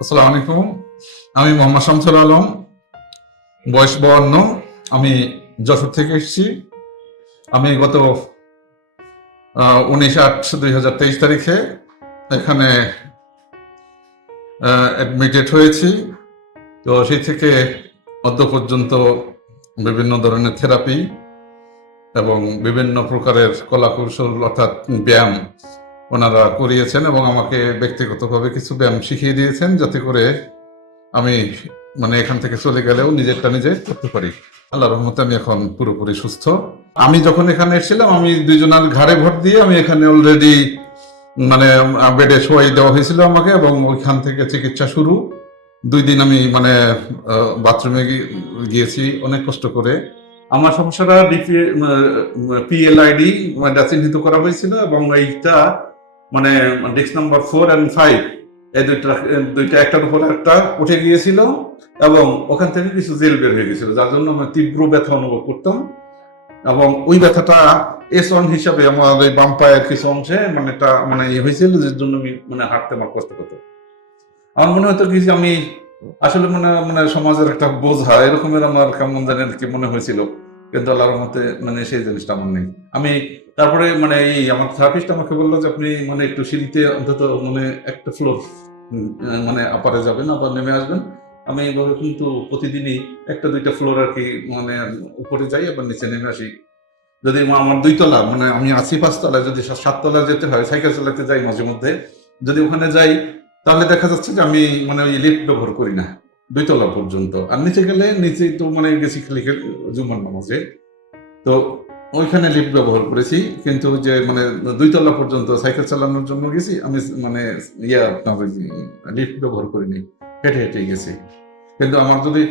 আসসালামু আলাইকুম। আমি মোহাম্মদ শামসুল আলম, বয়স বাউন্ন আমি যশোর থেকে এসেছি। আমি গত উনিশ আট দুই হাজার তেইশ তারিখে এখানে অ্যাডমিটেড হয়েছি। তো সেই থেকে অদ্য পর্যন্ত বিভিন্ন ধরনের থেরাপি এবং বিভিন্ন প্রকারের কলাকৌশল অর্থাৎ ব্যায়াম ওনারা করিয়েছেন এবং আমাকে ব্যক্তিগতভাবে কিছু ব্যায়াম শিখিয়ে দিয়েছেন যাতে করে আমি মানে এখান থেকে চলে গেলেও নিজেরটা নিজে করতে পারি। আল্লাহ রহমতে আমি এখন পুরোপুরি সুস্থ। আমি যখন এখানে এসেছিলাম, আমি দুইজনের ঘাড়ে ভর দিয়ে আমি এখানে অলরেডি মানে বেডে শোয়াই দেওয়া হয়েছিল আমাকে এবং ওইখান থেকে চিকিৎসা শুরু। দুই দিন আমি মানে বাথরুমে গিয়েছি অনেক কষ্ট করে। আমার সমস্যাটা পিএলআইডি মানে চিহ্নিত করা হয়েছিল এবং এইটা মানে disc number four and five এই দুইটা দুইটা একটার উপর একটা উঠে গিয়েছিল এবং ওখান থেকে কিছু জেল বের হয়ে গেছিল যার জন্য আমি তীব্র ব্যথা অনুভব করতাম এবং ওই ব্যথাটা এস অন হিসাবে আমার ওই বাম পায়ের কিছু অংশে মানে একটা মানে ইয়ে হয়েছিল যে জন্য আমি মানে হাঁটতে আমার কষ্ট হতো আমার মনে হতো কি যে আমি আসলে মনে মানে সমাজের একটা বোঝা, এরকমের আমার কেমন জানি কি মনে হয়েছিল। কিন্তু আল্লাহর মতে মানে সেই জিনিসটা আমার নেই। আমি তারপরে মানে এই আমার থেরাপিস্ট আমাকে বলল যে, আপনি মানে একটু সিঁড়িতে অন্তত মানে একটা ফ্লোর মানে আপারে যাবেন আবার নেমে আসবেন। আমি এইভাবে কিন্তু প্রতিদিনই একটা দুইটা ফ্লোর আর কি মানে উপরে যাই, আবার নিচে নেমে আসি। যদি আমার দুই তলা মানে আমি আছি পাঁচতলায়, যদি সাততলা যেতে হয়, সাইকেল চালাতে যাই মাঝে মধ্যে, যদি ওখানে যাই, তাহলে দেখা যাচ্ছে যে আমি মানে ওই লিফট ব্যবহার করি না। দুই তলা পর্যন্ত। আর নিচে গেলে নিচে তো মানে গেছি খালি জুমার নামাজে। তো ওইখানে লিফট ব্যবহার করেছি কিন্তু যে মানে দুই তলা পর্যন্ত সাইকেল চালানোর জন্য গেছি আমি মানে ইয়া আপনার লিফট ব্যবহার করিনি হেঁটে হেঁটে গেছি। কিন্তু আমার যদি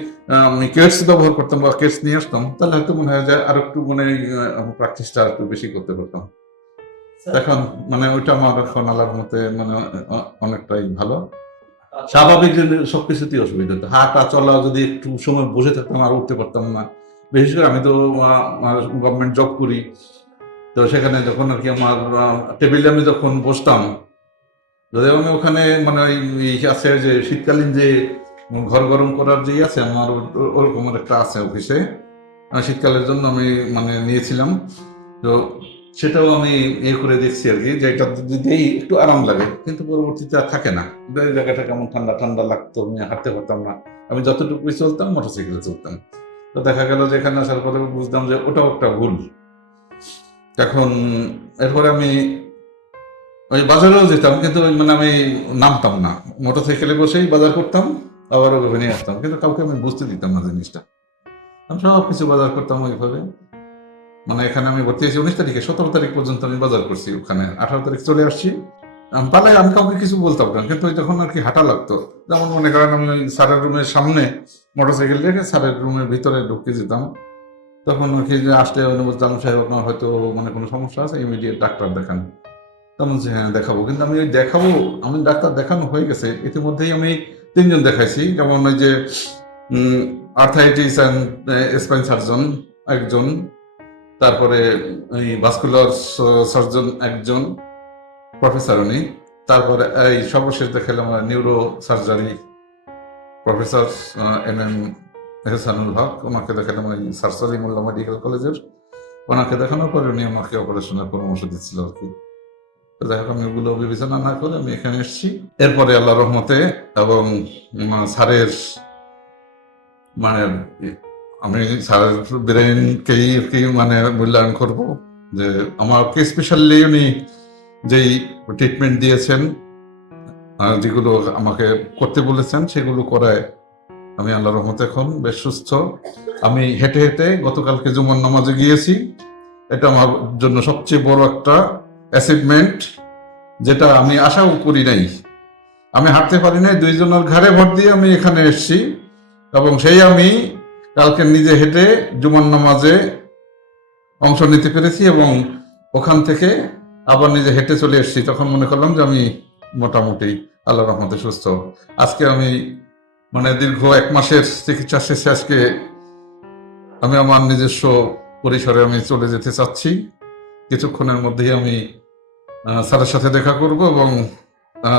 আমি কেটস ব্যবহার করতাম বা কেটস নিয়ে আসতাম তাহলে হয়তো মনে হয় যে আর একটু মানে প্র্যাকটিসটা একটু বেশি করতে পারতাম। এখন মানে ওইটা আমার এখন আলার মতে মানে অনেকটাই ভালো। স্বাভাবিক সবকিছুতেই অসুবিধা। হতো হাঁটা চলা যদি একটু সময় বসে থাকতাম, আর উঠতে পারতাম না। বিশেষ করে আমি তো গভর্নমেন্ট জব করি। তো সেখানে যখন আর কি আমার টেবিলে আমি যখন বসতাম, যদি আমি ওখানে মানে আছে যে শীতকালীন যে ঘর গরম করার যে আছে, আমার ওরকমের একটা আছে অফিসে শীতকালের জন্য আমি মানে নিয়েছিলাম। তো সেটাও আমি ইয়ে করে দেখছি আর কি, যে এটা দিতেই একটু আরাম লাগে, কিন্তু পরবর্তীতে আর থাকে না। জায়গাটা কেমন ঠান্ডা ঠান্ডা লাগতো, আমি হাঁটতে পারতাম না। আমি যতটুকু চলতাম, মোটরসাইকেলে চলতাম। তো দেখা গেল যে এখানে আসার পরে বুঝলাম যে ওটাও একটা ভুল। এখন এরপরে আমি ওই বাজারেও যেতাম, কিন্তু মানে আমি নামতাম না। মোটরসাইকেলে বসেই বাজার করতাম, আবার নিয়ে আসতাম। কিন্তু কাউকে আমি বুঝতে দিতাম না জিনিসটা। আমি সব কিছু বাজার করতাম ওইভাবে। মানে এখানে আমি ভর্তি হয়েছি উনিশ তারিখে, সতেরো তারিখ পর্যন্ত আমি বাজার করছি ওখানে। আঠারো তারিখ চলে আসছি। পালে আমি কাউকে কিছু বলতাম না, কিন্তু যখন আর কি হাঁটা লাগতো, যেমন মনে করেন আমি স্যারের রুমের সামনে মোটরসাইকেল রেখে স্যারের রুমের ভিতরে ঢুকে যেতাম। তখন আর কি আসলে জানু সাহেব আপনার হয়তো মানে কোনো সমস্যা আছে? ইমিডিয়েট ডাক্তার দেখান। তখন যে হ্যাঁ দেখাবো। কিন্তু আমি ওই দেখাবো, আমি ডাক্তার দেখানো হয়ে গেছে। ইতিমধ্যেই আমি তিনজন দেখাইছি। যেমন ওই যে আর্থাইটিস অ্যান্ড স্পাইন সার্জন একজন। তারপরে এই ভাস্কুলার সার্জন একজন প্রফেসর উনি। তারপরে এই সর্বশেষ দেখালাম neurosurgery professor M M Ehsanul Haque. ওনাকে দেখালাম ওই সার্সারি মোল্লা মেডিকেল কলেজের ওনাকে দেখানোর পরে উনি আমাকে অপারেশনের পরামর্শ দিচ্ছিল আর কি। হোক, আমি ওগুলো বিবেচনা না করে আমি এখানে এসেছি। এরপরে আল্লাহ রহমতে এবং স্যারের মানে আমি স্যারের ব্রেনকেই আর কি মানে মূল্যায়ন করব? যে আমাকে স্পেশালি উনি যেই ট্রিটমেন্ট দিয়েছেন যেগুলো আমাকে করতে বলেছেন, সেগুলো করায়। আমি আল্লাহ রহমতে এখন বেশ সুস্থ। আমি হেঁটে হেঁটে গতকালকে জুমন নামাজে গিয়েছি। এটা আমার জন্য সবচেয়ে বড় একটা অ্যাচিভমেন্ট যেটা আমি আশাও করি নাই। আমি হাঁটতে পারি নাই, দুইজনের ঘাড়ে ভর দিয়ে আমি এখানে এসেছি। এবং সেই আমি কালকে নিজে হেঁটে জুমান নামাজে অংশ নিতে পেরেছি এবং ওখান থেকে আবার নিজে হেঁটে চলে এসেছি। তখন মনে করলাম যে আমি মোটামুটি আল্লাহ রহমতে সুস্থ। আজকে আমি মানে দীর্ঘ এক মাসের চিকিৎসা শেষে আজকে আমি আমার নিজস্ব পরিসরে আমি চলে যেতে চাচ্ছি। কিছুক্ষণের মধ্যেই আমি স্যারের সাথে দেখা করব এবং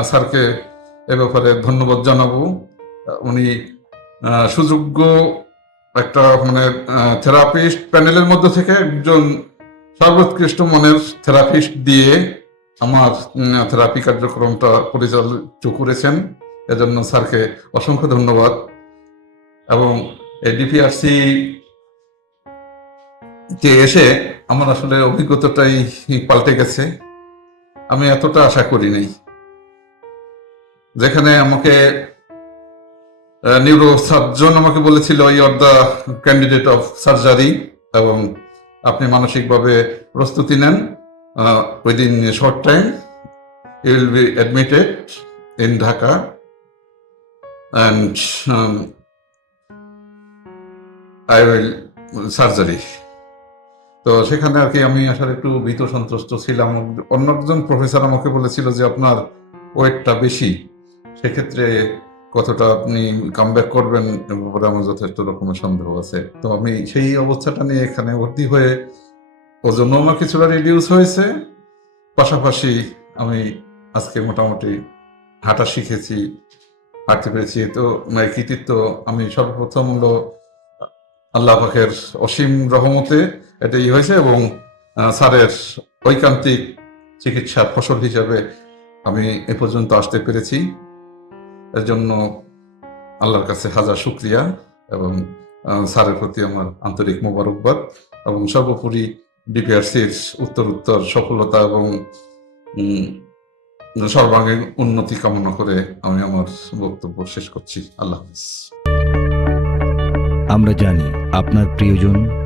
স্যারকে এ ব্যাপারে ধন্যবাদ জানাব। উনি সুযোগ্য একটা মানে থেরাপিস্ট প্যানেলের মধ্যে থেকে একজন সর্বোৎকৃষ্ট মনের থেরাপিস্ট দিয়ে আমার থেরাপি কার্যক্রমটা পরিচালিত করেছেন। এজন্য স্যারকে অসংখ্য ধন্যবাদ। এবং এই ডিপিআরসি তে এসে আমার আসলে অভিজ্ঞতাটাই পাল্টে গেছে। আমি এতটা আশা করি নাই। যেখানে আমাকে নিউরো সার্জন আমাকে বলেছিল you are the candidate of surgery এবং আপনি মানসিকভাবে প্রস্তুতি নেন। Within short time you will be admitted in Dhaka and I will surgery তো সেখানে আর কি আমি আসলে একটু ভীত সন্ত্রস্ত ছিলাম। অন্য একজন প্রফেসর আমাকে বলেছিল যে, আপনার ওয়েটটা বেশি। সেক্ষেত্রে কতটা আপনি কাম ব্যাক করবেন ব্যাপারে আমার যথেষ্ট রকমের সন্দেহ আছে। তো আমি সেই অবস্থাটা নিয়ে এখানে ভর্তি হয়ে ওজনও আমার কিছুটা রিডিউস হয়েছে। পাশাপাশি আমি আজকে মোটামুটি হাঁটা শিখেছি, হাঁটতে পেরেছি। তো কৃতিত্ব আমি সর্বপ্রথম হলো আল্লাহ পাখের অসীম রহমতে এটা এটাই হয়েছে এবং স্যারের ঐকান্তিক চিকিৎসার ফসল হিসাবে আমি এ পর্যন্ত আসতে পেরেছি। এর জন্য আল্লাহর কাছে হাজার শুক্রিয়া এবং স্যারের প্রতি আমার আন্তরিক মোবারকবাদ এবং সর্বোপরি ডিপিআরসির উত্তর উত্তর সফলতা এবং সর্বাঙ্গীন উন্নতি কামনা করে আমি আমার বক্তব্য শেষ করছি। আল্লাহ আমরা জানি আপনার প্রিয়জন